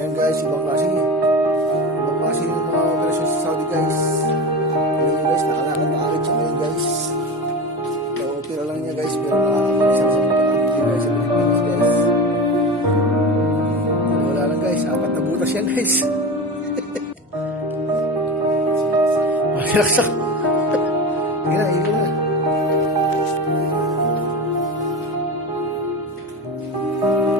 Ayan guys, ibang klase. Ibang klase yung mga operasyon sa Saudi guys. Ayan guys, nakalakad na siya ngayon guys. Ka-opera lang niya guys, pero nakakapag-isa sa mga guys sa Pilipinas guys. Ano, Wala lang guys, apat na butas yan guys. Pakilaksak. Sige na, ikot na. So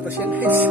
ことしないですよ。